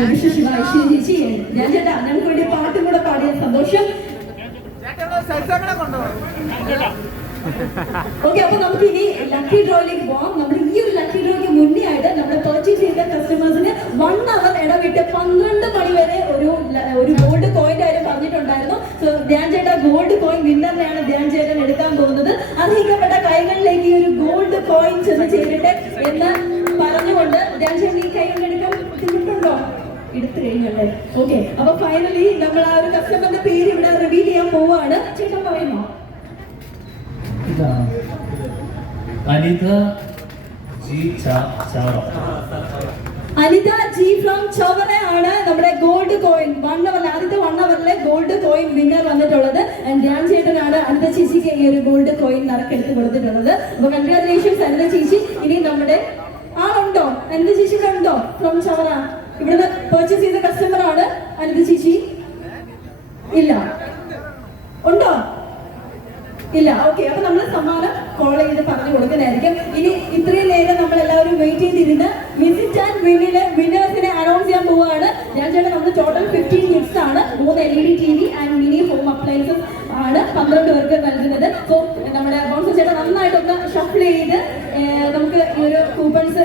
ചേച്ചി ഞാൻ ചേട്ടാ ഞങ്ങൾക്ക് വേണ്ടി പാട്ടും പാടിയ സന്തോഷം ഓക്കെ അപ്പൊ നമുക്ക് ഇനി ലക്കി ഡ്രോയിലേക്ക് പോവാം നമ്മൾ ഈ ഒരു ലക്കി ഡ്രോയ്ക്ക് മുന്നേ ആയിട്ട് നമ്മൾ പർച്ചേസ് ചെയ്ത കസ്റ്റമേഴ്സിന് വൺ അവർ ഇടവിട്ട് പന്ത്രണ്ട് മണി വരെ ഒരു ഒരു ഗോൾഡ് കോയിൻ കാര്യം പറഞ്ഞിട്ടുണ്ടായിരുന്നു സോ ധ്യാൻ ചേട്ടാ ഗോൾഡ് കോയിൻ വിന്നറിനെയാണ് ധ്യാൻ ചേട്ടൻ എടുക്കാൻ പോകുന്നത് അർഹിക്കപ്പെട്ട കൈകളിലേക്ക് ഈ ഒരു ഗോൾഡ് കോയിൻ ചെന്ന് ചേരട്ടെ എന്ന് പറഞ്ഞുകൊണ്ട് ധ്യാൻ ചേട്ടൻ ഈ കൈ കൊണ്ട് എടുക്കാൻ ബുദ്ധിമുട്ടുണ്ടോ എടുത്തു കഴിഞ്ഞല്ലേ ഓക്കെ അപ്പൊ ഫൈനലി നമ്മൾ ആ ഒരു കസ്റ്റമറിന്റെ പേര് ഇവിടെ റിവീൽ ചെയ്യാൻ പോവാണ്. ചേട്ടൻ പറയുന്നോ അനിത ജി ചാവറ. അനിത ജി ഫ്രം ചവറയാണ് നമ്മുടെ ഗോൾഡ് കോയിൻ വൺ അവർ ആദ്യത്തെ വൺ അവറിലെ ഗോൾഡ് കോയിൻ വിന്നർ വന്നിട്ടുള്ളത്. ധ്യാൻ ചേട്ടനാണ് അനിത ചേച്ചിക്ക് ഈ ഒരു ഗോൾഡ് കോയിൻ നറുക്കെടുത്ത് കൊടുത്തിട്ടുള്ളത്. അപ്പൊ കൺഗ്രാജുലേഷൻസ് അനിത ചേച്ചി. ഇനി നമ്മുടെ ആളുണ്ടോ? അനിത ചേച്ചിയുടെ ഉണ്ടോ? ഫ്രം ചവറ? ഇവിടുന്ന് പർച്ചേസ് ചെയ്ത കസ്റ്റമർ ആണ് അനിത ചേച്ചി. ഇല്ല. ഉണ്ടോ? ഇല്ല. ഓക്കെ അപ്പൊ നമ്മൾ സമ്മാനം കോൾ ചെയ്ത് പറഞ്ഞു കൊടുക്കുന്നതായിരിക്കും. ഇനി ഇത്രയും നേരം നമ്മൾ എല്ലാവരും വെയിറ്റ് ചെയ്തിരുന്ന് വിസിറ്റ് ആൻഡ് വിന്നിൽ വിന്നേഴ്സിനെ അനൗൺസ് ചെയ്യാൻ പോവുകയാണ്. ഞാൻ ചേട്ടൻ നമ്മൾ ടോട്ടൽ ഫിഫ്റ്റീൻ ഗിഫ്റ്റ്സ് ആണ്. മൂന്ന് L E D T V and mini home appliances ആണ് പന്ത്രണ്ട് പേർക്ക് നൽകുന്നത്. സോ നമ്മുടെ ബോൺസ് ചേട്ടൻ നന്നായിട്ടൊന്ന് ഷഫിൾ ചെയ്ത് നമുക്ക് ഈ ഒരു കൂപ്പൺസ്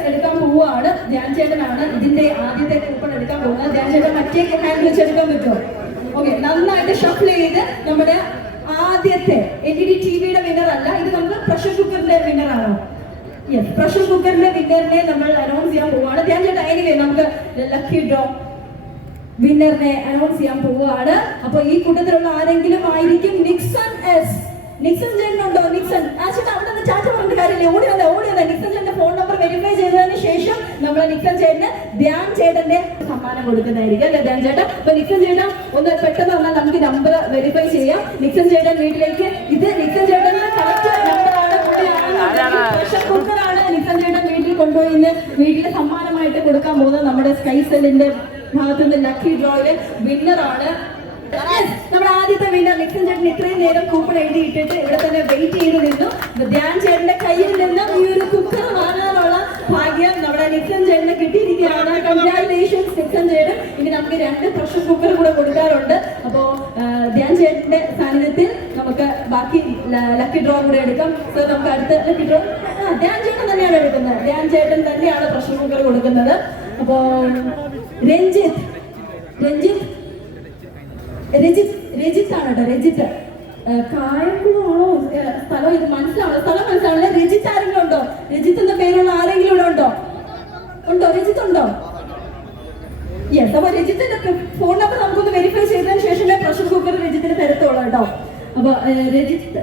പോവുകയാണ് ധ്യാൻ ചേട്ടനാണ്. ഇതിന്റെ ആദ്യത്തെ കൂപ്പൺ എടുക്കാൻ പോകുന്നത്. ധ്യാൻ ചേട്ടൻ മറ്റേ ഹാൻഡ് വെച്ച് എടുക്കാൻ പറ്റുമോ? ഓക്കെ നന്നായിട്ട് ഷഫിൾ ചെയ്ത് നമ്മുടെ ആദ്യത്തെ എൽ ഇ ഡി ടി വിയുടെ വിന്നർ അല്ല. ഇത് നമുക്ക് പ്രഷർ കുക്കറിന്റെ വിന്നർ ആണോ? പ്രഷർ കുക്കറിന്റെ വിന്നറിനെ നമ്മൾ അനൗൺസ് ചെയ്യാൻ പോവാണ്. ധ്യാൻ ചേട്ടാ എനിവേ നമുക്ക് ലക്കി ഡ്രോ വിന്നറിനെ അനൗൺസ് ചെയ്യാൻ പോവുകയാണ് അപ്പൊ ഈ കൂട്ടത്തിലുള്ള ആരെങ്കിലും ആയിരിക്കും നിക്സൺ എസ് നിക്സൺ ചേട്ടനുണ്ടോ? നിക്സൺ ആ ചേട്ടാ അവിടെ നിന്ന് പറഞ്ഞിട്ട് കാര്യമില്ലേ. ഓടി വന്നേ ഓടി വന്നേ നിക്സൺ ചേട്ടന്റെ ഫോൺ നമ്പർ വെരിഫൈ ചെയ്തതിന് ശേഷം നമ്മൾ നിക്സൺ ചേട്ടന് ധ്യാൻ ചേട്ടന്റെ സമ്മാനം കൊടുക്കുന്നതായിരിക്കും. അല്ലെ ധ്യാൻ ചേട്ടൻ അപ്പൊ നിക്സൺ ചേട്ടൻ ഒന്ന് പെട്ടെന്ന് വന്നാൽ നമുക്ക് നമ്പർ വെരിഫൈ ചെയ്യാം. നിക്സൺ ചേട്ടൻ വീട്ടിലേക്ക്. ഇത് നിക്സൺ ചേട്ടൻ കറക്റ്റ് നമ്പറാണ് പ്രഷർ കുക്കറാണ് നിക്സൺ ചേട്ടൻ വീട്ടിൽ കൊണ്ടുപോയി വീട്ടിലെ വീട്ടിൽ സമ്മാനമായിട്ട് കൊടുക്കാൻ പോകുന്നത് നമ്മുടെ സ്കൈ സെല്ലിന്റെ ഭാഗത്തുനിന്ന് ലക്കി ഡ്രോയിൽ വിന്നറാണ് നമ്മുടെ ആദ്യത്തെ വിന്നർ നിക്സൺ ചേട്ടൻ ഇത്രയും നേരം കൂപ്പൺ എഴുതിയിട്ടിട്ട് ഇവിടെ തന്നെ നിക്സൺ ഇനി നമുക്ക് രണ്ട് പ്രഷർ കുക്കർ കൂടെ കൊടുക്കാറുണ്ട്. അപ്പോ ആ, ധ്യാൻ ചേട്ടന്റെ സാന്നിധ്യത്തിൽ നമുക്ക് ബാക്കി ലക്കി ഡ്രോ കൂടെ എടുക്കാം. സോ നമുക്ക് അടുത്ത ലക്കി ഡ്രോ ധ്യാൻ ചേട്ടൻ തന്നെയാണ് എടുക്കുന്നത്. ധ്യാൻ ചേട്ടൻ തന്നെയാണ് പ്രഷർ കുക്കർ കൊടുക്കുന്നത്. അപ്പോ രഞ്ജിത്ത്. രഞ്ജിത്ത്. രജിത്ത് രജിത്ത് ആണ് കേട്ടോ രജിത്ത് കായംകുളമാണോ? സ്ഥലം ഇത് മനസ്സിലാവണം സ്ഥലം മനസ്സിലാവണേ രജിത്ത് ആരെങ്കിലും ഉണ്ടോ രജിത്ത് എന്ന പേരുള്ള ആരെങ്കിലും ഇവിടെ ഉണ്ടോ ഉണ്ടോ രജിത്ത് ഉണ്ടോ യെസ് അപ്പൊ രജിത്തിന്റെ ഫോൺ നമ്പർ നമുക്കൊന്ന് വെരിഫൈ ചെയ്തതിന് ശേഷമേ പ്രഷർ കുക്കർ രജിത്തിന് തരത്തുള്ളൂ കേട്ടോ അപ്പൊ ഏഹ്, രജിത്ത്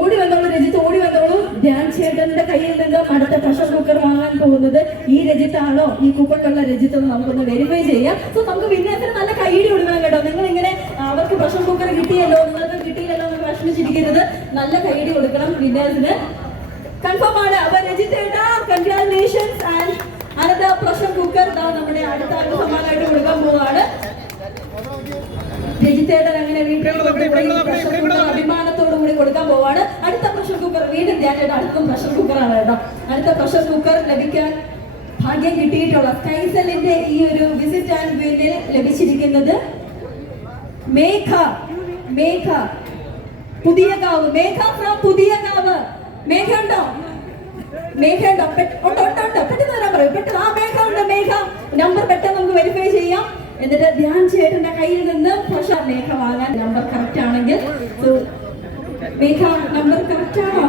ഓടി വന്നോളൂ രജിത്ത് ഓടി വന്നോളൂ. ധ്യാൻ ചേട്ടന്റെ കയ്യിൽ നിന്നും അടുത്ത പ്രഷർ കുക്കർ വാങ്ങാൻ പോകുന്നത് ഈ രജിത്താണോ? ഈ കുപ്പക്കുള്ള രജിത്ത് എന്ന് നമുക്കൊന്ന് വെരിഫൈ ചെയ്യാം. സോ നമുക്ക് വിന്യാസത്തിന് നല്ല കൈയിടി കൊടുക്കണം കേട്ടോ. നിങ്ങൾ ഇങ്ങനെ അവർക്ക് പ്രഷർ കുക്കർ കിട്ടിയല്ലോ നിങ്ങൾക്ക് കിട്ടിയില്ലല്ലോ എന്ന് വിഷമിച്ചിരിക്കരുത് നല്ല കൈയിടി കൊടുക്കണം വിന്യാസിന് കൺഫേം ആണ്. അപ്പൊ രജിത്ത് ഏട്ടാ കൺഗ്രാറ്റുലേഷൻസ് ആൻഡ് അടുത്ത പ്രഷർ കുക്കർ നമ്മുടെ അടുത്ത ആൾക്ക് സമ്മാനമായിട്ട് കൊടുക്കാൻ പോവാണ്. രജിത്തേട്ടൻ അങ്ങനെ കുക്കർ കൂടി കൊടുക്കാൻ പോവാണ്. അടുത്ത പ്രഷർ കുക്കർ വീണ്ടും ധ്യാനയുടെ അടുത്തും പ്രഷർ കുക്കറാണ് കേട്ടോ. അടുത്ത പ്രഷർ കുക്കർ ലഭിക്കാൻ ഭാഗ്യം കിട്ടിയിട്ടുള്ള കൈസലിന്റെ ഈ ഒരു വിസിറ്റ് ആൻഡ് വിന്നിൽ ലഭിച്ചിരിക്കുന്നത്. മേഘ മേഘ പുതിയ കാവ്. മേഘ ഫ്രം പുതിയ കാവ്. മേഘ ഉണ്ടോ? മേഘ ഉണ്ടോ? ഉണ്ട് ഉണ്ട് ഉണ്ട്? പെട്ടെന്ന് വരാൻ പറയൂ. പെട്ടെന്ന് ആ മേഘ ഉണ്ട് മേഘ. നമ്പർ പെട്ടെന്ന് നമുക്ക് വെരിഫൈ ചെയ്യാം. എന്നിട്ട് ധ്യാൻ ചേട്ടന്റെ കയ്യിൽ നിന്ന് പക്ഷെ മേഘ വാങ്ങാൻ നമ്പർ കറക്റ്റ് ആണെങ്കിൽ മേഘ നമ്പർ കറക്റ്റ് ആണോ?